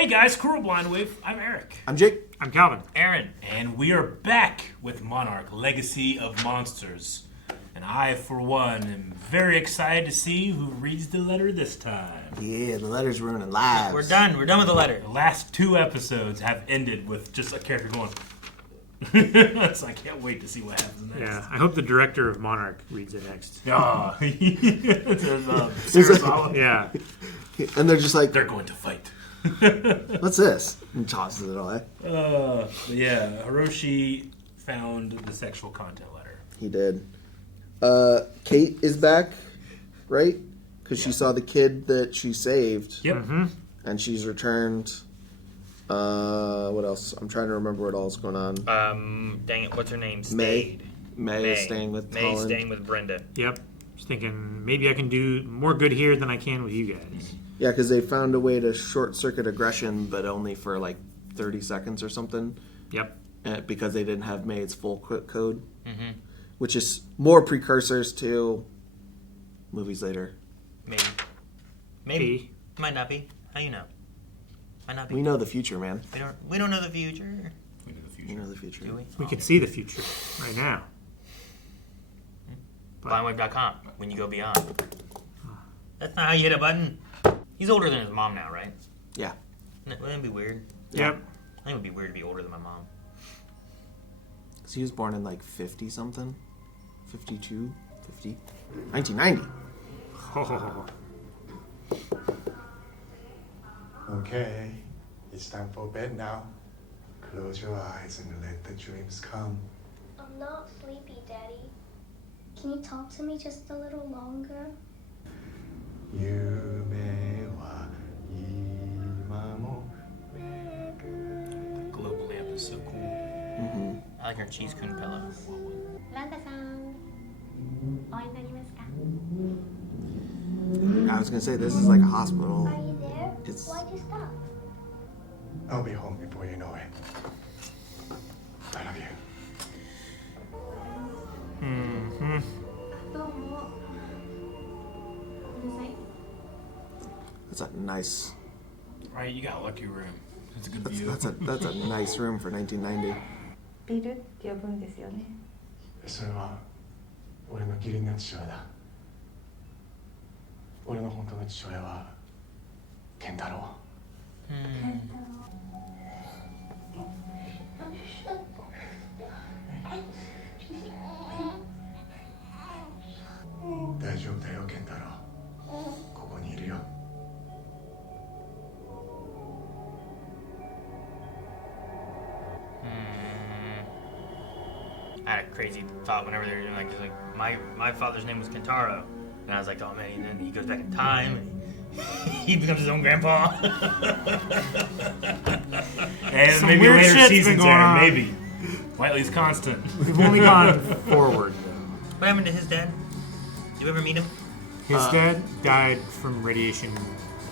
Hey guys, Coral Blind Wave. I'm Eric. I'm Jake. I'm Calvin. Aaron. And we are back with Monarch, Legacy of Monsters. And I, for one, am very excited to see who reads the letter this time. Yeah, the letter's ruining lives. We're done. We're done with the letter. The last 2 episodes have ended with just a character going. So I can't wait to see what happens next. Yeah, I hope the director of Monarch reads it next. Ah, Furusato. Yeah. And they're just like, They're going to fight. what's this? And tosses it away. Yeah, Hiroshi found the sexual content letter. He did. Cate is back, right? Because she saw the kid that she saved. Yep. Mm-hmm. And she's returned. What else? I'm trying to remember what else is going on. Dang it, what's her name? May. Stayed. May is staying with May Colin. staying with Brenda. Yep. Just thinking maybe I can do more good here than I can with you guys. Yeah, because they found a way to short circuit aggression, but only for like 30 seconds or something. Yep. Because they didn't have May's full code. Mm-hmm. Which is more precursors to movies later. Maybe. Maybe. Might not be. How you know? Might not be. We know the future, man. We don't know the future. We know the We future. know the future. Do we? We can see the future right now. Blindwave.com. When you go beyond. That's not how you hit a button. He's older than his mom now, right? Yeah. Wouldn't that be weird? Yep. I think it would be weird to be older than my mom. Because he was born in like 50-something. 52? 50? 1990. Oh. Okay, it's time for bed now. Close your eyes and let the dreams come. I'm not sleepy, Daddy. Can you talk to me just a little longer? 夢は今も The globe lamp is so cool. Mm-hmm. I like her cheese coon pillow. ランダさん、お会いになりますか? I was going to say, this is like a hospital. Are you there? It's- Why'd you stop? I'll be home before you know it. I love you. Mm-hmm. どうも。うるさい? That's a nice... Right, you got a lucky room. It's a good view. That's a nice room for 1990. ビルって呼ぶんですよね。それは俺の義理の父親だ。俺の本当の父親は健太郎。大丈夫だよ、健太郎。ここにいるよ。I had a crazy thought whenever they were doing like, just like my father's name was Kentaro, and I was like, oh man, and then he goes back in time and he becomes his own grandpa. And Some maybe weird later shit's been seasons going there, on. maybe. Whiteley's constant. We've only gone forward. What happened to his dad? Did you ever meet him? His dad died from radiation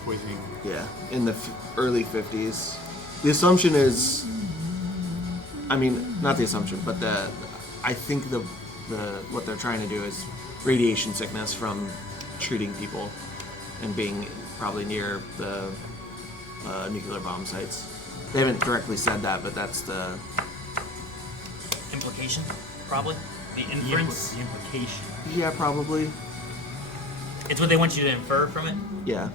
poisoning. Yeah, in the early 50s. The assumption is... I mean, not the assumption, but I think what they're trying to do is radiation sickness from treating people and being probably near the nuclear bomb sites. They haven't directly said that, but that's the... Implication, probably. The inference. The implication. Yeah, probably. It's what they want you to infer from it. Yeah.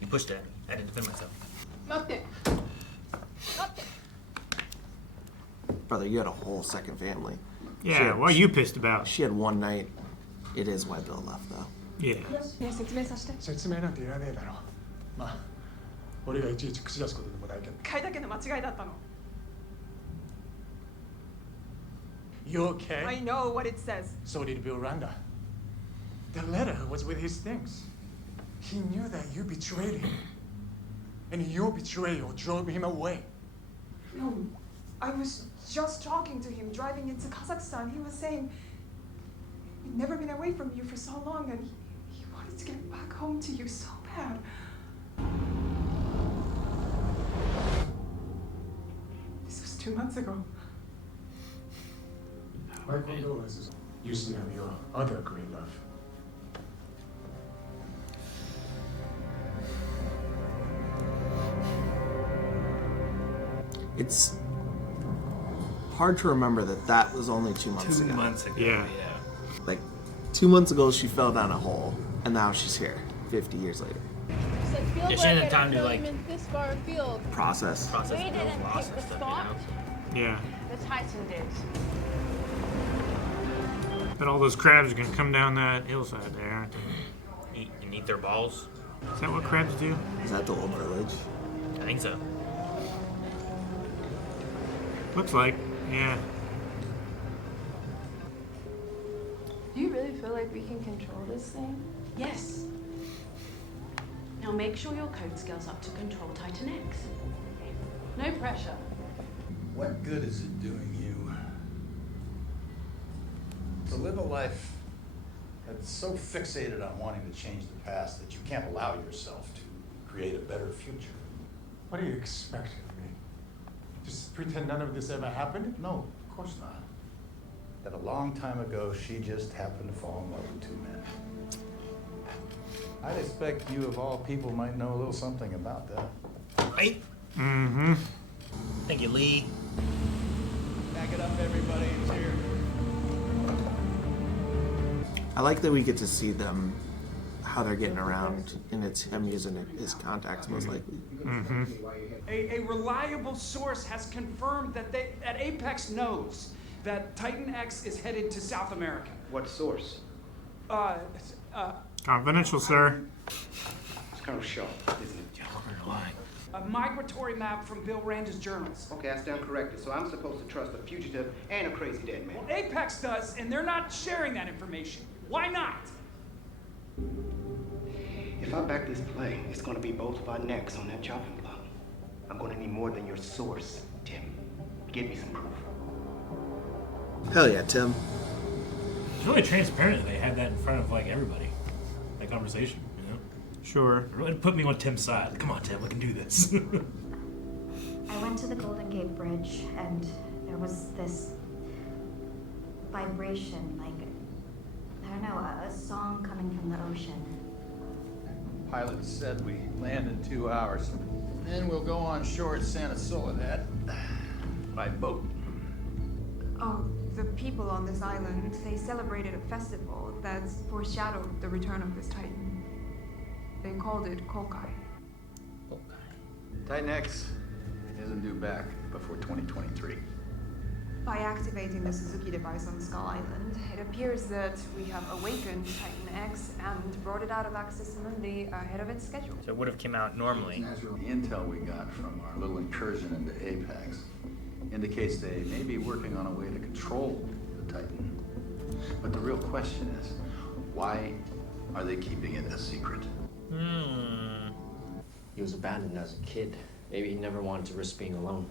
You pushed it. I had to defend myself. Brother, you had a whole second family. Yeah, what are you pissed about? She had one night. It is why Bill left, though. Yeah. 説明させて。説明なんていらねえだろ。まあ、俺がいちいち口出すことでもないけど。書いだけの間違いだったの。You okay? I know what it says. So did Bill Randa. The letter was with his things. He knew that you betrayed him. And your betrayal drove him away. No, I was just talking to him driving into Kazakhstan. He was saying he'd never been away from you for so long and he wanted to get back home to you so bad. This was 2 months ago. My condolences. You still have your other great love. It's hard to remember that was only 2 months 2 ago. months ago. Yeah. Like 2 months ago, she fell down a hole, and now she's here, 50 years later. Yeah, she didn't have time to like this far afield. Process. process We the didn't loss pick and the stuff, spot. Yeah. The Titan did. But all those crabs are gonna come down that hillside there, aren't they? Eat their balls. Is that what crabs do? Is that the old village? I think so. Looks like. Yeah. Do you really feel like we can control this thing? Yes. Now make sure your code scales up to control Titan X. No pressure. What good is it doing you? To live a life that's so fixated on wanting to change the past that you can't allow yourself to create a better future. What do you expect of me? Just pretend none of this ever happened? No, of course not. That a long time ago, she just happened to fall in love with two men. I'd expect you of all people might know a little something about that. Right? Mm-hmm. Thank you, Lee. Back it up, everybody. It's here. I like that we get to see them, how they're getting around, and it's him using his contacts most likely. Mm-hmm. A reliable source has confirmed that Apex knows that Titan X is headed to South America. What source? Confidential, sir. It's kind of sharp, isn't it? A migratory map from Bill Rand's journals. Okay, I stand corrected. So I'm supposed to trust a fugitive and a crazy dead man. Well, Apex does, and they're not sharing that information. Why not? If I back this play, it's going to be both of our necks on that chopping block. I'm going to need more than your source, Tim. Give me some proof. Hell yeah, Tim. It's really transparent that they had that in front of like everybody. That conversation, you know? Sure. It really put me on Tim's side. Come on, Tim, we can do this. I went to the Golden Gate Bridge, and there was this vibration, like, I don't know, a song coming from the ocean. Pilot said we land in 2 hours. Then we'll go on shore at Santa Soledad by boat. Oh, the people on this island, they celebrated a festival that foreshadowed the return of this Titan. They called it Co-Cai. Titan X isn't due back before 2023. By activating the Suzuki device on Skull Island, it appears that we have awakened Titan X and brought it out of Axis Mundi ahead of its schedule. So it would have come out normally. The intel we got from our little incursion into Apex indicates they may be working on a way to control the Titan. But the real question is, why are they keeping it a secret? He was abandoned as a kid. Maybe he never wanted to risk being alone.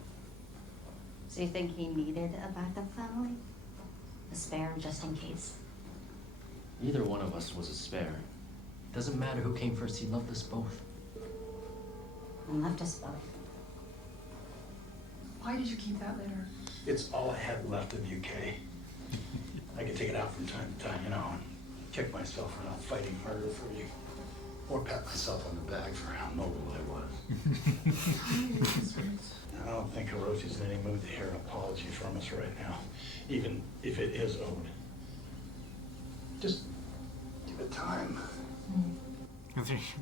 So you think he needed a backup family? A spare just in case? Neither one of us was a spare. Doesn't matter who came first, he loved us both. And left us both. Why did you keep that letter? It's all I had left of you, Kay. I could take it out from time to time, you know, and kick myself for not fighting harder for you. Or pat myself on the back for how noble I was. I don't think Hiroshi's in any mood to hear an apology from us right now, even if it is owed. Just give it time.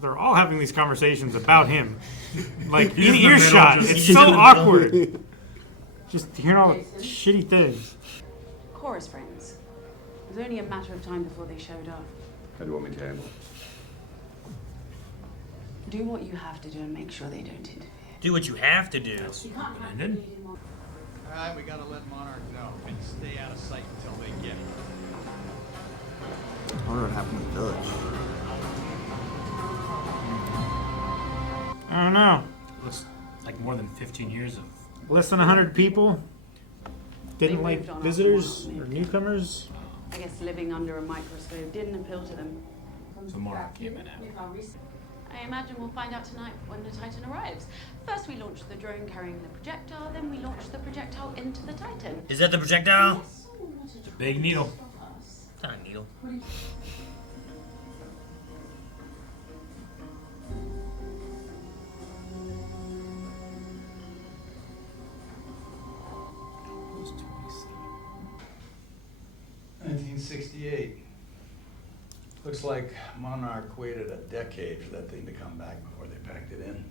They're all having these conversations about him. Like, He's in in the middle, earshot. just- It's he's so in the awkward. Just hearing all the shitty things. Chorus friends. It was only a matter of time before they showed up. How do you want me to handle? Do what you have to do and make sure they don't interfere. Do what you have to do. Open-ended. All right, we gotta let Monarch know and stay out of sight until they get it. I wonder what happened to the village. I don't know. Looks like more than 15 years of. Less than 100 people. Didn't They like moved on visitors after or Monarch. newcomers. I guess living under a microscope didn't appeal to them. So Monarch came in after. I imagine we'll find out tonight when the Titan arrives. First we launch the drone carrying the projectile, then we launch the projectile into the Titan. Is that the projectile? It's a big needle. Tiny needle. Who's 27? 1968. Looks like Monarch waited a decade for that thing to come back before they packed it in.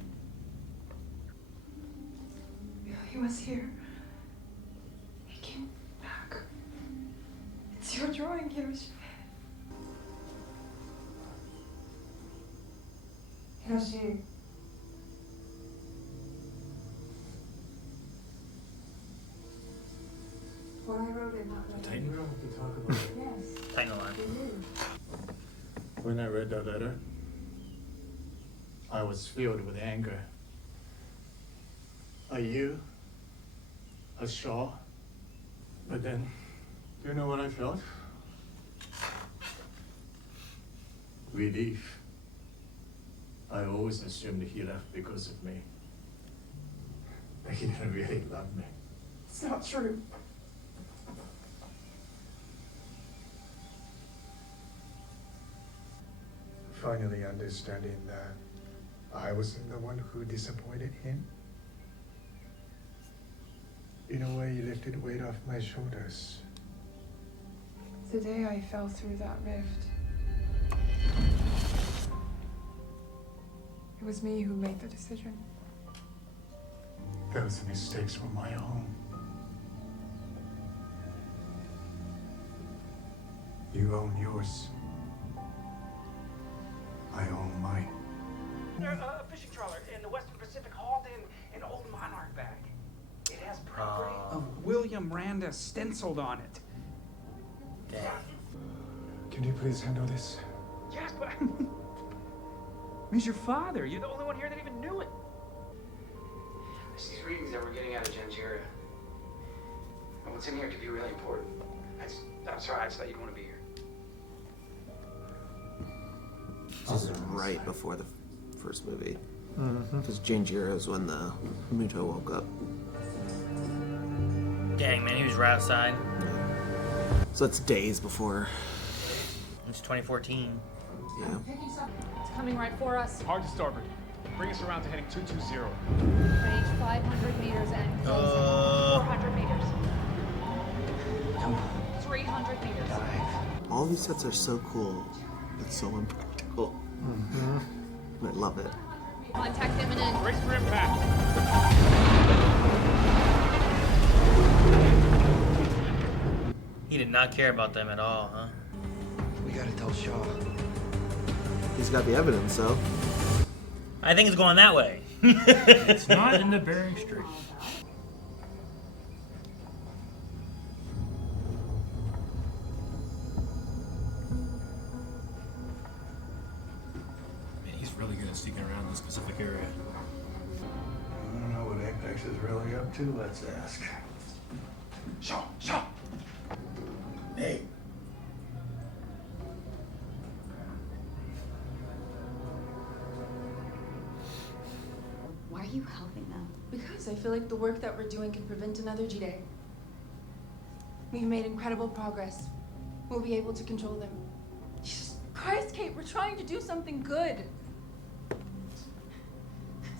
He was here. He came back. It's your drawing, Hiroshi. Hiroshi. What I wrote in that letter. Titan? We don't have to talk about it. Yes. Tighten the line. When I read that letter, I was filled with anger. Are you? A Shaw? But then, do you know what I felt? Relief. I always assumed he left because of me. But he didn't really love me. It's not true. Finally understanding that I wasn't the one who disappointed him. In a way, you lifted weight off my shoulders. The day I fell through that rift, it was me who made the decision. Those mistakes were my own. You own yours. I own mine. A fishing trawler in the Western Pacific hauled in an old Monarch bag. It has property of William Randa stenciled on it. Damn. Can you please handle this? Yes, but he's your father. You're the only one here that even knew it. It's these readings that we're getting out of Janjira. And what's in here could be really important. I'm sorry, I just thought you'd want to be here. This is right before the first movie. Because Janjiro is when the Muto woke up. Dang, man, he was right outside. So it's days before. It's 2014. Yeah. It's coming right for us. Hard to starboard. Bring us around to heading 220. Range 500 meters and closing 400 meters. Come on. 300 meters. All these sets are so cool. It's so impractical. I love it. Contact imminent. Brace for impact. He did not care about them at all, huh? We gotta tell Shaw. He's got the evidence, though. I think it's going that way. It's not in the Bering Strait. Man, he's really good at sneaking around this specific area. I don't know what Apex is really up to, let's ask. Shaw! Hey. Why are you helping them? Because I feel like the work that we're doing can prevent another G-Day. We've made incredible progress. We'll be able to control them. Jesus Christ, Kate, we're trying to do something good.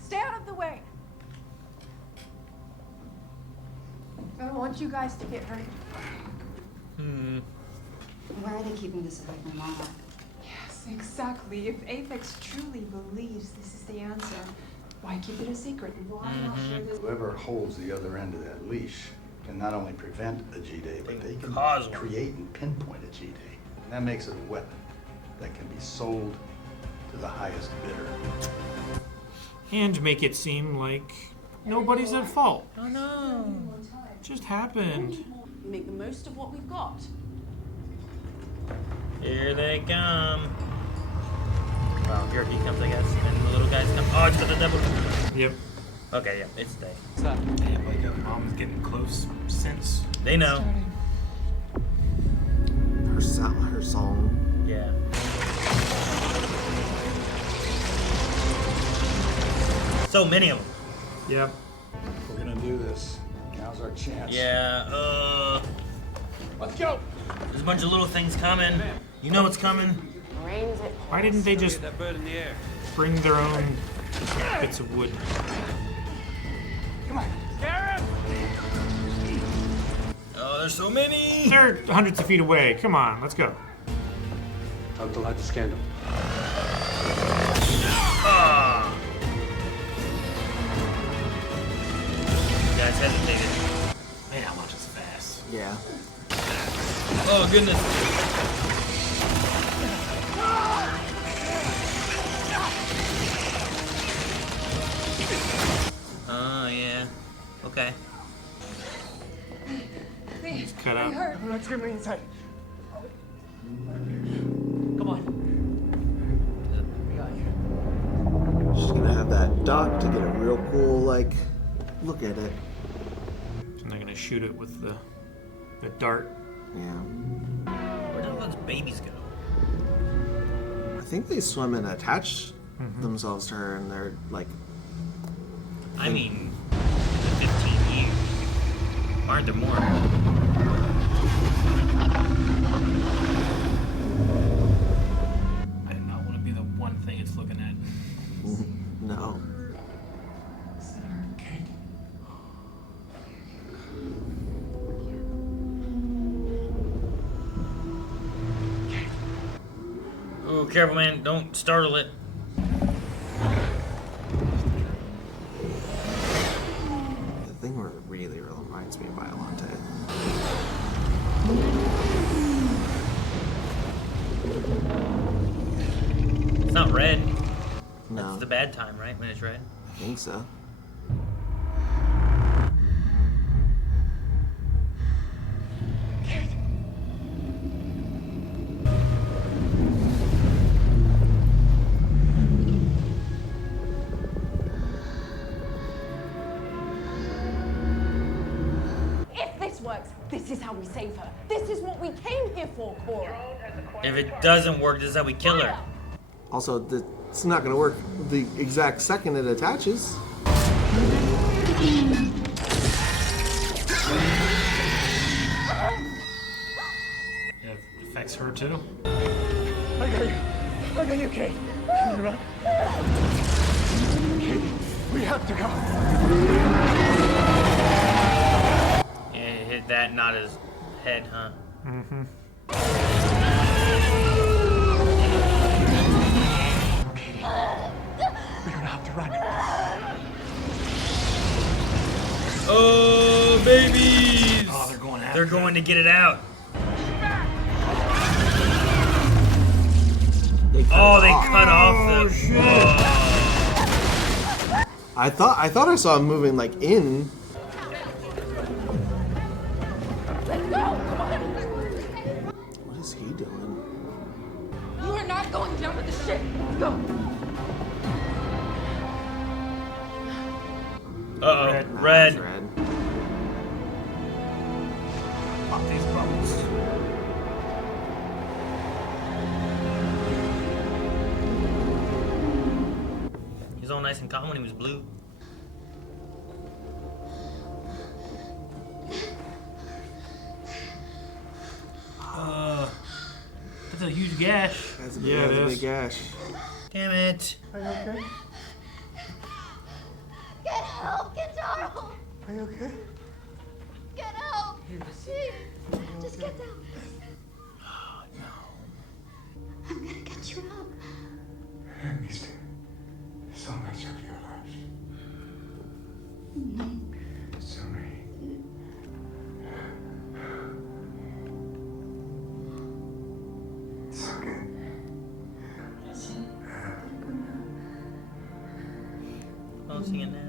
Stay out of the way. I don't want you guys to get hurt. Why are they keeping this away from Monarch? Yes, exactly. If Apex truly believes this is the answer, why keep it a secret? Well, I'm not sure that... Whoever holds the other end of that leash can not only prevent a G-Day, but they can cause one. create and pinpoint a G-Day. And that makes it a weapon that can be sold to the highest bidder. And make it seem like nobody's at fault. Oh no. It just happened. Make the most of what we've got. Here they come. Well, here he comes, I guess. And the little guys come. Oh, it's got the double. Yep. Okay, yeah, it's day. What's up? Damn, like mom's getting close since. They know. Her song. Yeah. So many of them. Yep. We're gonna do this. Now's our chance. Yeah, Let's go! There's a bunch of little things coming. You know what's coming. Why didn't they just That bird in the air. bring their own bits of wood? Come on. Garrett! Oh, there's so many. They're hundreds of feet away. Come on, let's go. Time to light the scandal. Ah. You guys hesitated. Man, how much is fast? Yeah. Oh, goodness. Oh, yeah. Okay. Please, cut out. I hurt. Let's get me inside. Come on. Just gonna have that dock to get a real cool, like, look at it. I'm not gonna shoot it with the dart. Yeah. Where do those babies go? I think they swim and attach themselves to her, and they're like. I mean, 15 years. Aren't there more? I do not want to be the one thing it's looking at. No. Oh, careful, man. Don't startle it. The thing where it really reminds me of Violante. It's not red. No. It's the bad time, right? When it's red. I think so. If this works, this is how we save her. This is what we came here for, Cora. If it doesn't work, this is how we kill her. Also, it's not gonna work the exact second it attaches. It affects her too. I got you. I got you, Kate. Can you run? Kate, we have to go. Yeah, it hit that, not his head, huh? Mm-hmm. We're gonna have to run. Oh, babies! Oh, they're going after They're going to get it out. They cut off the. shit. I thought I saw him moving like in. What is he doing? You are not going down with the ship. Go. Uh-oh, red. Red. Pop these bubbles. He's all nice and calm when he was blue. That's a huge gash. That's a, Yeah, that's it a is. big gash. Damn it. Are you okay? Get help, Kentaro! Are you okay? Get help! Just get down. Oh, no. I'm gonna get you out. Mister, so much of your life. No. Sorry. It's okay. Oh, sing it now.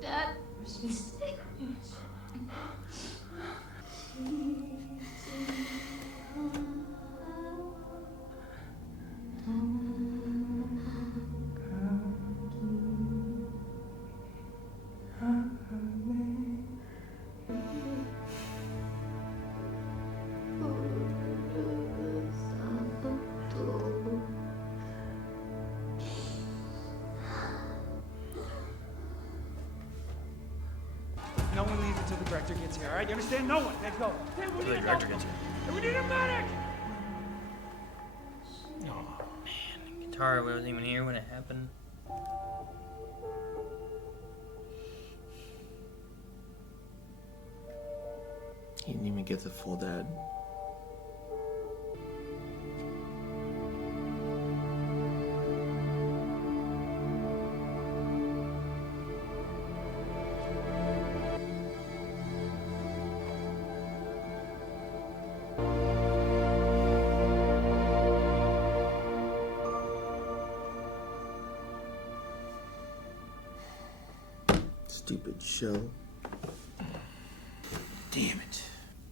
Dad, stay. right? You understand? No one. Let's go. Hey, we The need a director medic. gets it. We need a medic. Oh man, Katara wasn't even here when it happened. He didn't even get the full dad. Stupid show. Damn it.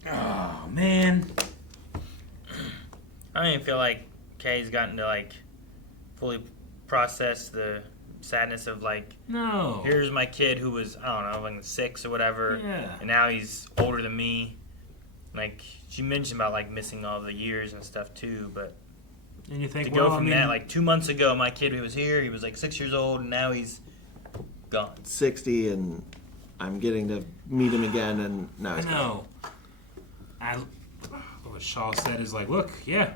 Oh, man. I don't even feel like Kay's gotten to like fully process the sadness of like, no, here's my kid who was, I don't know, like 6 or whatever, Yeah. and now he's older than me. Like she mentioned about like missing all the years and stuff too, but and you think to well, go from I mean, that, like 2 months ago, my kid who was here, he was like 6 years old, and now he's gone. 60, and I'm getting to meet him again, and now I he's know. What Shaw said is like, look, yeah,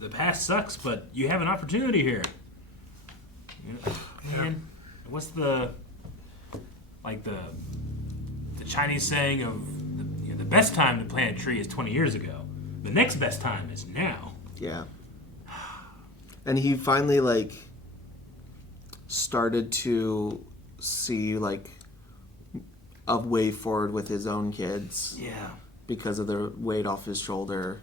the past sucks, but you have an opportunity here. Man, what's the Chinese saying of the best time to plant a tree is 20 years ago. The next best time is now. Yeah. And he finally like started to see like a way forward with his own kids. Yeah. Because of the weight off his shoulder.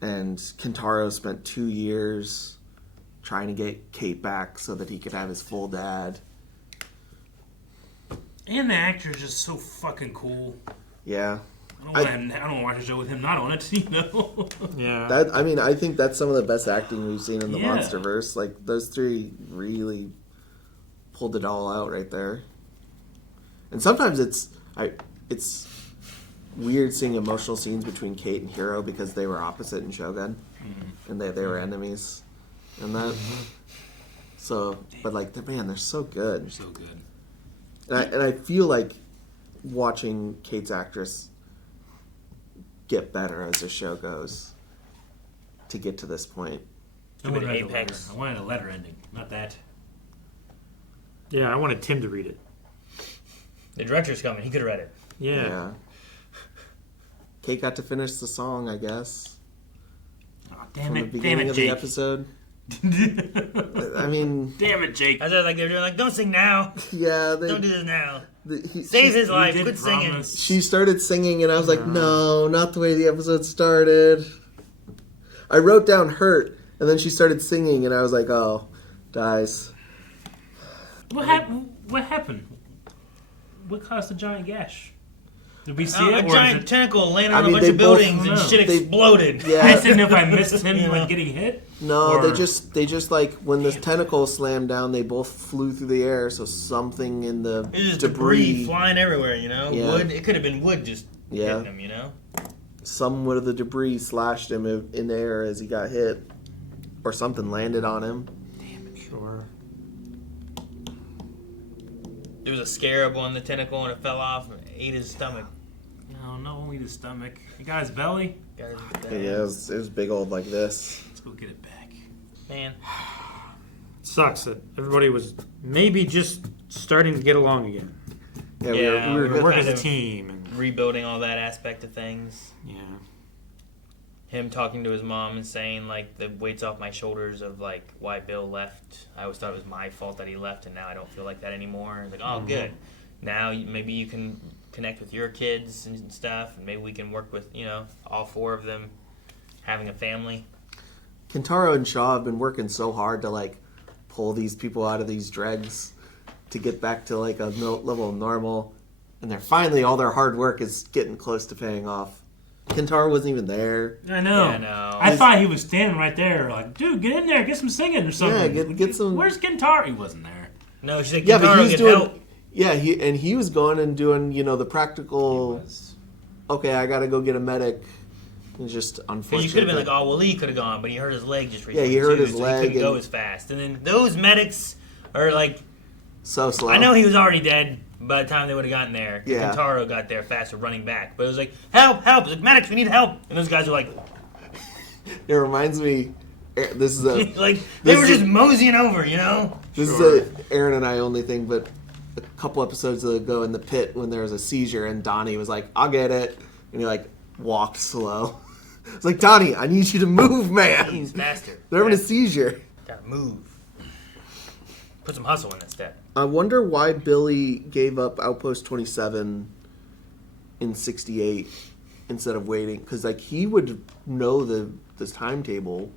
And Kentaro spent 2 years trying to get Cate back so that he could have his full dad. And the actor is just so fucking cool. Yeah. I don't want to watch a show with him not on it, you know? Yeah. I think that's some of the best acting we've seen in the Yeah. Monsterverse. Like, those three really pulled it all out right there. And sometimes it's weird seeing emotional scenes between Cate and Hiro because they were opposite in Shogun. Mm-hmm. And they were enemies. And that... So, but like, they're so good. They're so good. And I feel like watching Cate's actress get better as the show goes to get to this point. I wanted a letter ending, not that. Yeah, I wanted Tim to read it. The director's coming. He could have read it. Yeah. Cate got to finish the song, I guess. Oh, damn From it, the beginning of Jake. the episode. I mean... Damn it, Jake. I was like, they're like, don't sing now. Yeah. Don't do this now. Save his life. Quit singing. She started singing, and I was like, no, not the way the episode started. I wrote down hurt, and then she started singing, and I was like, oh, dies. What happened? What caused the giant gash? Did we see it? A giant tentacle landed on a bunch they of buildings and both- shit exploded. Yeah. I didn't know if I missed him like getting hit. No, or... they just like when the tentacle slammed down, they both flew through the air. So something in the It was just debris flying everywhere, you know? Yeah. Wood. It could have been wood just hitting him, you know? Some of the debris slashed him in the air as he got hit, or something landed on him. Damn it, Sure. There was a scarab on the tentacle and it fell off and ate his stomach. No, only the stomach. He got his belly. Got his Yeah, it was big old like this. Let's go get it back. Man. Sucks that everybody was maybe just starting to get along again. Yeah, Yeah, we were working as a kind of team. And, rebuilding all that aspect of things. yeah. Him talking to his mom and saying, like, the weight's off my shoulders of, like, why Bill left. I always thought it was my fault that he left, and now I don't feel like that anymore. It's like, oh, good. Now maybe you can connect with your kids and stuff, and maybe we can work with, you know, all 4 of them having a family. Kentaro and Shaw have been working so hard to like pull these people out of these dregs to get back to like a level of normal, and they're finally all their hard work is getting close to paying off. Kentaro wasn't even there. I know. Yeah, I know. I thought he was standing right there, like, dude, get in there, get some singing or something. Yeah, get some. Where's Kentaro? He wasn't there. No, she's like, Yeah, but Kentaro he was can doing. help. Yeah, he was going and doing the practical. Okay, I gotta go get a medic. It's just unfortunate. Because you could have been like, oh, well, he could have gone, but he hurt his leg just recently. Yeah, he hurt too, his so leg He couldn't go and- as fast. And then those medics are like, so slow. I know he was already dead, By the time they would have gotten there, Yeah. Kentaro got there faster, running back. But it was like, help! It's like, medics, we need help! And those guys are like... It reminds me... This is a... like, they were just moseying over, you know? This is a Aaron and I only thing, but a couple episodes ago in the pit when there was a seizure and Donnie was like, I'll get it. And he like walked slow. It's like, Donnie, I need you to move, man. He's faster. They're having a seizure. Gotta move. Put some hustle in that step. I wonder why Billy gave up Outpost 27 in 68 instead of waiting. Because like he would know the timetable.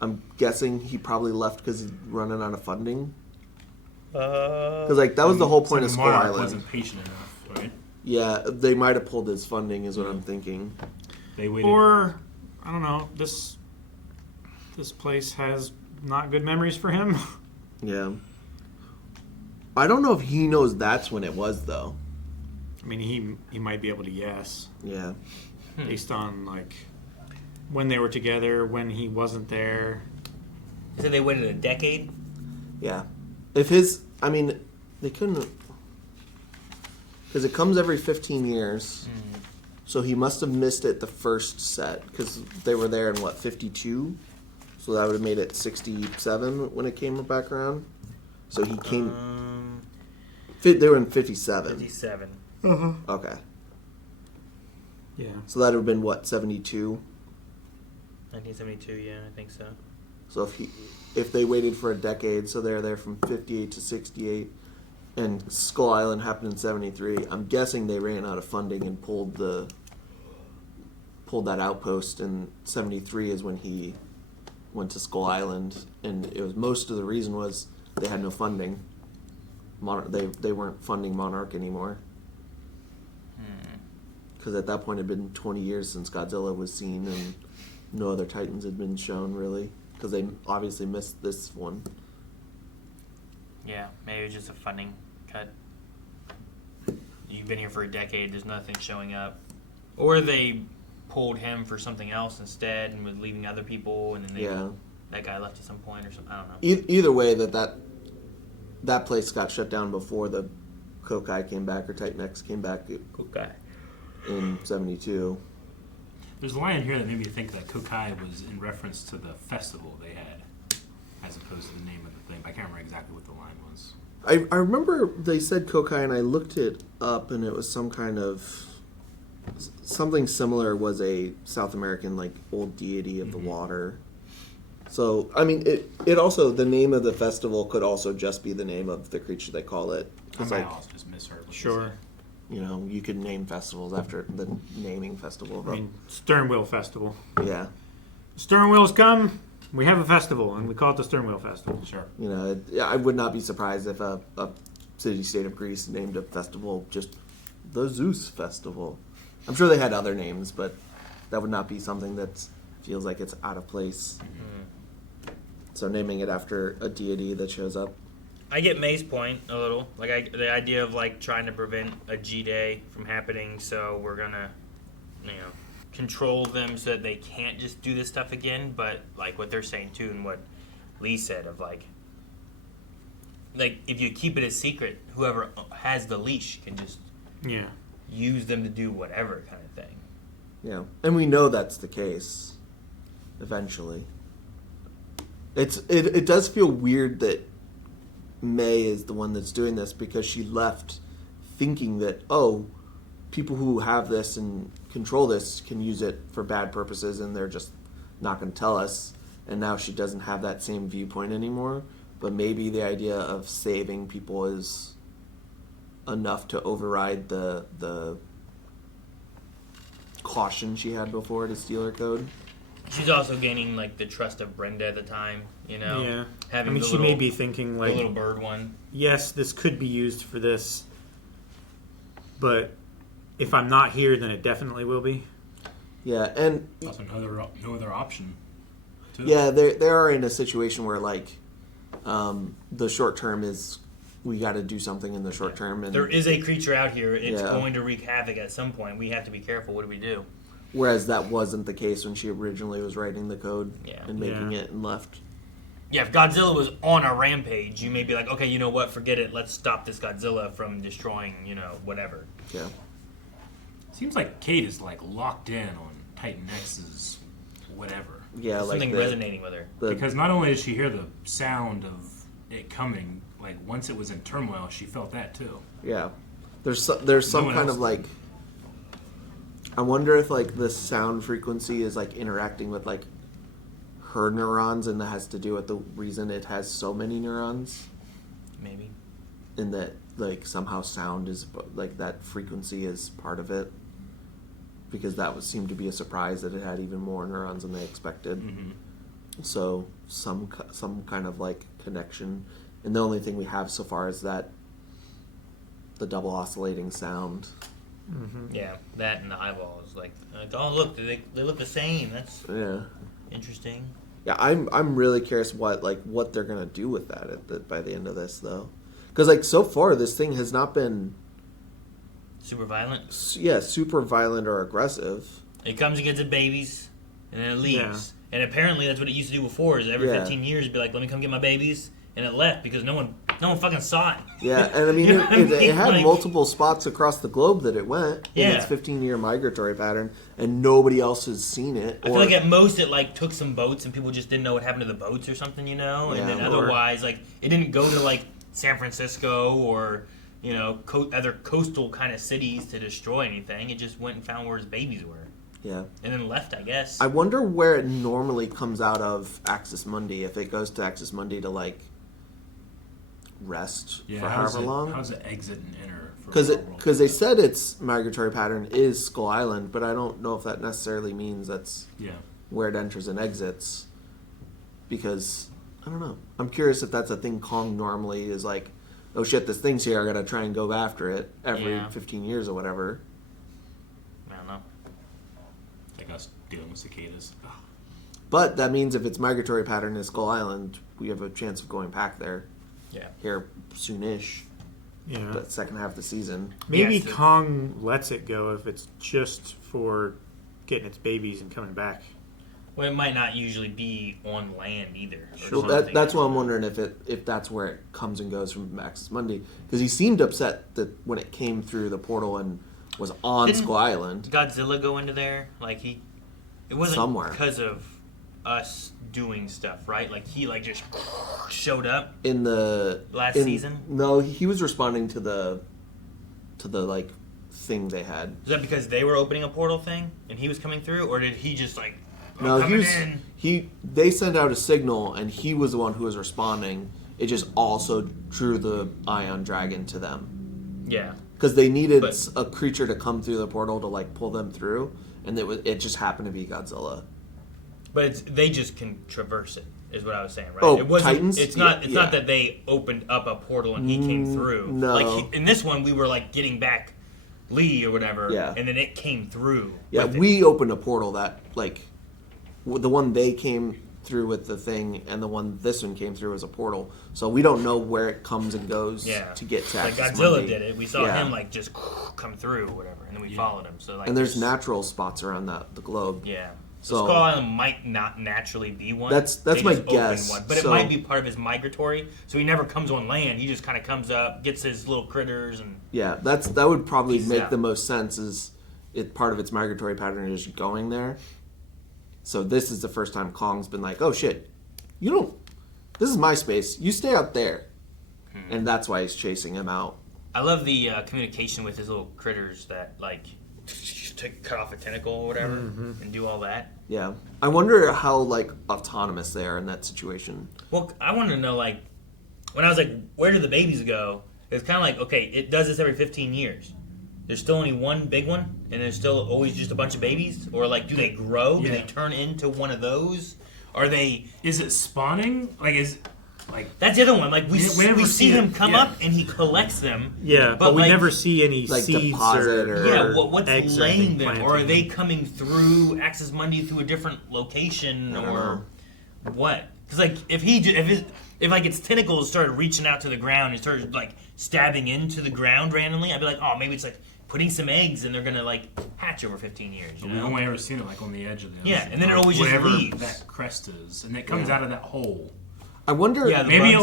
I'm guessing he probably left because he's running out of funding. Because like that was the whole point of Skull Monarch Island. wasn't patient enough, right? Yeah, they might have pulled his funding, is what I'm thinking. They waited. Or I don't know. This place has not good memories for him. Yeah. I don't know if he knows that's when it was though. I mean, he might be able to guess. Yeah. Based on like when they were together, when he wasn't there. So they waited a decade? Yeah. If his, I mean, they couldn't, because it comes every 15 years. So he must have missed it the first set because they were there in what, 52? So that would have made it 67 when it came back around. So he came. They were in 57. 57. Okay. Yeah. So that would have been what, 72? 1972, yeah, I think so. So if they waited for a decade, so they're there from 58 to 68, and Skull Island happened in 73, I'm guessing they ran out of funding and pulled that Outpost, and 73 is when he went to Skull Island, and it was most of the reason was they had no funding. They weren't funding Monarch anymore. Because at that point it had been 20 years since Godzilla was seen, and no other Titans had been shown, really. Because they obviously missed this one. Yeah, maybe it was just a funding cut. You've been here for a decade, there's nothing showing up. Or they pulled him for something else instead and was leaving other people, and then that guy left at some point or something. I don't know. Either way, that place got shut down before the Co-Cai came back, or Titan X came back Co-Cai. in 72. There's a line in here that made me think that Co-Cai was in reference to the festival they had, as opposed to the name of the thing. I can't remember exactly what the line was. I remember they said Co-Cai, and I looked it up, and it was some kind of... Something similar was a South American, like, old deity of the water. So, I mean, it also... The name of the festival could also just be the name of the creature they call it. I might also just misheard what you said. You know, you could name festivals after the naming festival. I mean, Sternwheel Festival. Yeah. Sternwheels come, we have a festival, and we call it the Sternwheel Festival. Sure. You know, I would not be surprised if a city-state of Greece named a festival just the Zeus Festival. I'm sure they had other names, but that would not be something that feels like it's out of place. So naming it after a deity that shows up. I get May's point a little. Like the idea of like trying to prevent a G-Day from happening, so we're gonna, control them so that they can't just do this stuff again. But like what they're saying too, and what Lee said of like if you keep it a secret, whoever has the leash can just use them to do whatever kind of thing. Yeah, and we know that's the case. Eventually, it does feel weird that May is the one that's doing this, because she left thinking that, people who have this and control this can use it for bad purposes, and they're just not going to tell us. And now she doesn't have that same viewpoint anymore. But maybe the idea of saving people is enough to override the caution she had before to steal her code. She's also gaining like the trust of Brenda at the time, Yeah. Having she may be thinking like the little bird one. Yes, this could be used for this, but if I'm not here, then it definitely will be. Yeah, and also no other option. Yeah, they are in a situation where like the short term is we got to do something in the short term, and There is a creature out here. It's going to wreak havoc at some point. We have to be careful. What do we do? Whereas that wasn't the case when she originally was writing the code and making it and left. Yeah, if Godzilla was on a rampage, you may be like, okay, you know what, forget it, let's stop this Godzilla from destroying, whatever. Yeah. Seems like Cate is like locked in on Titan X's whatever. Yeah, There's something resonating with her. Because not only did she hear the sound of it coming, like once it was in turmoil, she felt that too. Yeah. There's some kind of like... I wonder if like the sound frequency is like interacting with like her neurons, and that has to do with the reason it has so many neurons. Maybe. And that like somehow sound is like that frequency is part of it, because that would seem to be a surprise that it had even more neurons than they expected. Mm-hmm. So some kind of like connection, and the only thing we have so far is that the double oscillating sound. Mm-hmm. Yeah, that and the eyeballs. Like, oh look, they look the same. That's interesting. Yeah, I'm really curious what they're gonna do with that by the end of this though, because like so far this thing has not been super violent. Yeah, super violent or aggressive. It comes and gets its babies, and then it leaves. And apparently that's what it used to do before. Is every 15 years, it'd be like, let me come get my babies, and it left because no one fucking saw it. Yeah, and I mean, it had multiple spots across the globe that it went in its 15-year migratory pattern, and nobody else has seen it. I feel like at most it like took some boats, and people just didn't know what happened to the boats or something, And then otherwise, like it didn't go to like San Francisco or other coastal kind of cities to destroy anything. It just went and found where its babies were. Yeah. And then left, I guess. I wonder where it normally comes out of Axis Mundi, if it goes to Axis Mundi to like rest for however long. How's it exit and enter? Because they said its migratory pattern is Skull Island, but I don't know if that necessarily means that's where it enters and exits. Because I don't know. I'm curious if that's a thing Kong normally is like, oh shit, this thing's here, I gotta try and go after it every 15 years or whatever. I don't know. Like us dealing with cicadas. Ugh. But that means if its migratory pattern is Skull Island, we have a chance of going back there. Yeah. Here soonish. Yeah. But second half of the season. Maybe Kong lets it go if it's just for getting its babies and coming back. Well, it might not usually be on land either. Sure, that's why I'm wondering if that's where it comes and goes from Axis Mundi, because he seemed upset that when it came through the portal and was on Skull Island. Godzilla go into there? Like it wasn't somewhere because of us doing stuff, right? Like he just showed up in the last season. No, he was responding to the like thing they had. Is that because they were opening a portal thing and he was coming through, or did he just like? No, they sent out a signal and he was the one who was responding. It just also drew the Ion Dragon to them. Yeah. Because they needed a creature to come through the portal to like pull them through, and it just happened to be Godzilla. But they just can traverse it, is what I was saying, right? Oh, it wasn't, Titans? It's not that they opened up a portal and he came through. No. Like in this one, we were like getting back Lee or whatever, and then it came through. Yeah, we opened a portal that like the one they came through with the thing, and the one this one came through as a portal. So we don't know where it comes and goes to get to. Like Axis Godzilla Mundi. did it. We saw him like just come through or whatever, and then we followed him. So like, and there's natural spots around the globe. Yeah. So Skull Island might not naturally be one. That's my guess. One, but it might be part of his migratory. So he never comes on land. He just kind of comes up, gets his little critters, and that would probably make the most sense. Is it part of its migratory pattern is going there? So this is the first time Kong's been like, oh shit, this is my space. You stay out there. And that's why he's chasing him out. I love the communication with his little critters that like to cut off a tentacle or whatever and do all that. Yeah. I wonder how like autonomous they are in that situation. Well, I wanted to know like when I was like, where do the babies go? It's kind of like, okay, it does this every 15 years. There's still only one big one, and there's still always just a bunch of babies? Or, like, do they grow? Do they turn into one of those? Are they... Is it spawning? Like, That's the other one. Like, we see him come up, and he collects them. Yeah, but we like, never see any like seeds deposit or yeah, what's eggs laying them? planted. Or are they coming through Axis Mundi through a different location? Or what? Because, like, if like its tentacles started reaching out to the ground and started, like, stabbing into the ground randomly, I'd be like, oh, maybe it's, like, putting some eggs and they're gonna like hatch over 15 years. We've only ever seen it like on the edge of the ocean. Yeah, and then it always just leaves. That crest is, and it comes out of that hole. I wonder. Yeah, maybe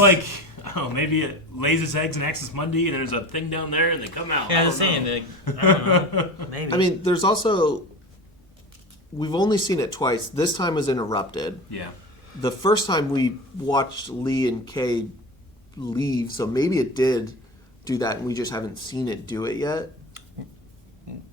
maybe it lays its eggs in Axis Mundi, and there's a thing down there, and they come out. Yeah, I was saying, I don't know. Maybe. I mean, there's also. We've only seen it twice. This time was interrupted. Yeah. The first time we watched Lee and Kay leave, so maybe it did do that, and we just haven't seen it do it yet.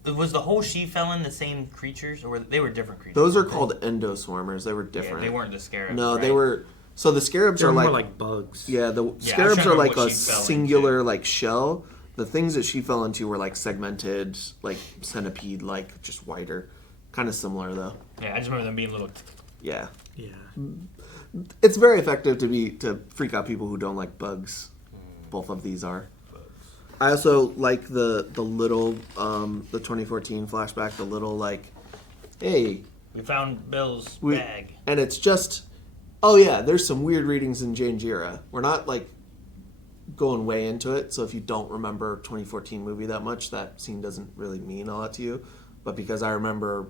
Was the whole she-felon the same creatures, or they were different creatures? Those are called endoswarmers. They were different. Yeah, they weren't the scarabs. No, right? they were. So the scarabs They're are more like bugs. Yeah, the Yeah, scarabs are like a she fell singular like shell. The things that she fell into were like segmented, like centipede, like just wider. Kind of similar though. Yeah, I just remember them being little. Yeah. Yeah. It's very effective to freak out people who don't like bugs. Both of these are. I also like the little the 2014 flashback. The little like, hey, We found Bill's bag. and it's just, oh yeah, there's some weird readings in Janjira. We're not like going way into it, so if you don't remember 2014 movie that much, that scene doesn't really mean a lot to you. But because I remember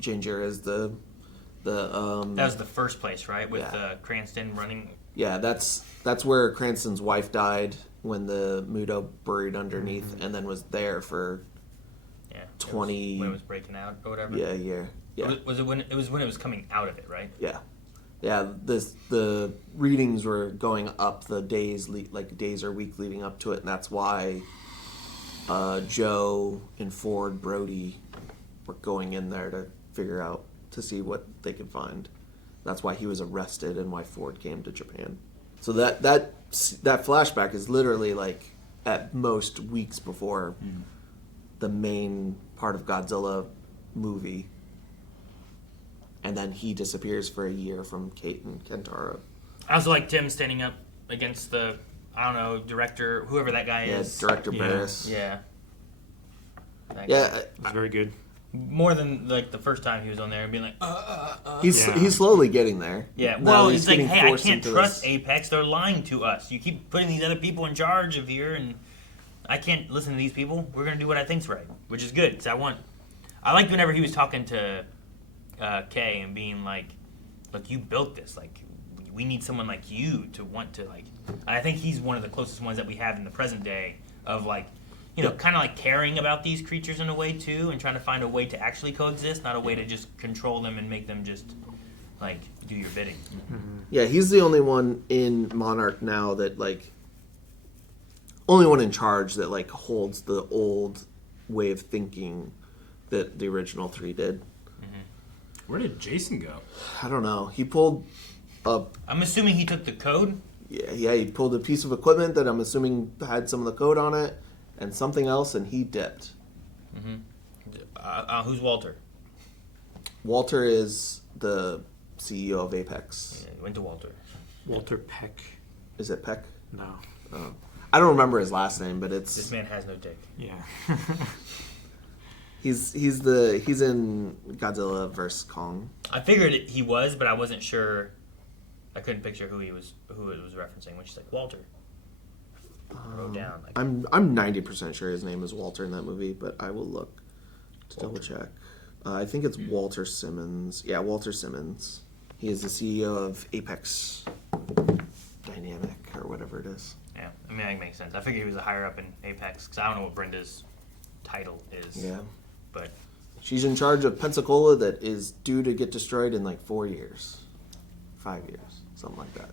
Janjira as the That was the first place, right? With Cranston running. Yeah, that's where Cranston's wife died when the Muto buried underneath, and then was there for 20. When it was breaking out or whatever. Yeah, yeah, yeah. Was it when it was coming out of it, right? Yeah, yeah. The readings were going up the days, like days or week leading up to it, and that's why Joe and Ford Brody were going in there to figure out to see what they could find. That's why he was arrested and why Ford came to Japan. So that flashback is literally like at most weeks before the main part of Godzilla movie. And then he disappears for a year from Cate and Kentaro. I also like Tim standing up against the, I don't know, director, whoever that guy is. Director Barris. Yeah. It was very good. More than like the first time he was on there and being like, He's slowly getting there. Yeah, Now well, he's it's like, getting hey, I forced can't into trust this. Apex. They're lying to us. You keep putting these other people in charge of here, and I can't listen to these people. We're gonna do what I think's right, which is good. Cause I liked whenever he was talking to Kay and being like, "Look, you built this. Like, we need someone like you to want to like." I think he's one of the closest ones that we have in the present day of like, you know, kind of like caring about these creatures in a way too, and trying to find a way to actually coexist, not a way to just control them and make them just like do your bidding. Yeah, he's the only one in Monarch now that like, only one in charge that like holds the old way of thinking that the original three did. Where did Jason go? I don't know. He pulled up. I'm assuming he took the code. Yeah, he pulled a piece of equipment that I'm assuming had some of the code on it, and something else, and he dipped. Who's Walter? Walter is the CEO of Apex. Yeah, he went to Walter. Walter Peck. Is it Peck? No. Oh. I don't remember his last name, but it's. This man has no dick. Yeah. He's in Godzilla vs Kong. I figured he was, but I wasn't sure. I couldn't picture who it was referencing. When she's like Walter, I wrote down. Like, I'm 90% sure his name is Walter in that movie, but I will look to double check. I think it's Walter Simmons. Yeah, Walter Simmons. He is the CEO of Apex Dynamic or whatever it is. yeah, I mean that makes sense. I figured he was a higher up in Apex because I don't know what Brenda's title is. Yeah. But She's in charge of Pensacola that is due to get destroyed in like 4 years. 5 years. Something like that.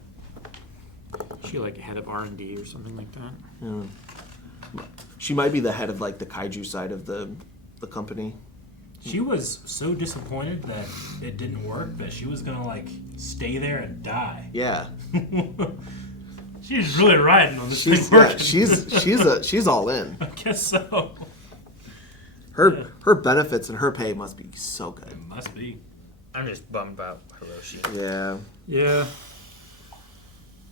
She like head of R&D or something like that. Yeah. She might be the head of like the kaiju side of the company. She was so disappointed that it didn't work that she was gonna like stay there and die. Yeah. She's really riding on this She's thing working. she's all in. I guess so. Her benefits and her pay must be so good. It must be. I'm just bummed about Hiroshi. Yeah. Yeah.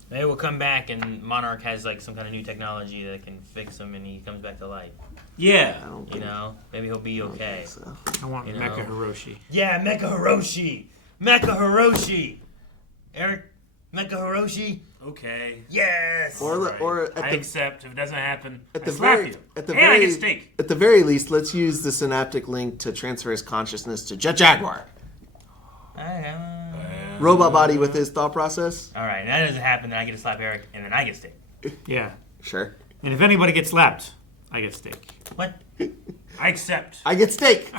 Maybe we'll come back and Monarch has like some kind of new technology that can fix him and he comes back to life. Yeah. You know, maybe he'll be okay. I want Mecha Hiroshi. Yeah, Mecha Hiroshi. Mecha Hiroshi. Eric, Mecha Hiroshi. Okay. Yes. I accept. If it doesn't happen, At the I slap very, you. at the And I very, get steak. at the very least, let's use the synaptic link to transfer his consciousness to Jet Jaguar. robot body with his thought process. All right, and that doesn't happen, then I get to slap Eric, and then I get steak. Yeah. Sure. And if anybody gets slapped, I get steak. What? I accept. I get steak.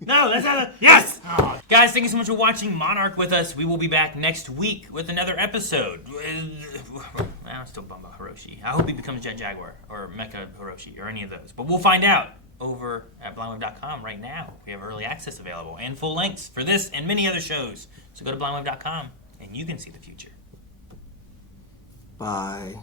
No, that's not a... Yes! Oh. Guys, thank you so much for watching Monarch with us. We will be back next week with another episode. I'm still bummed about Hiroshi. I hope he becomes Jet Jaguar or Mecha Hiroshi or any of those. But we'll find out over at blindwave.com right now. We have early access available and full lengths for this and many other shows. So go to blindwave.com and you can see the future. Bye.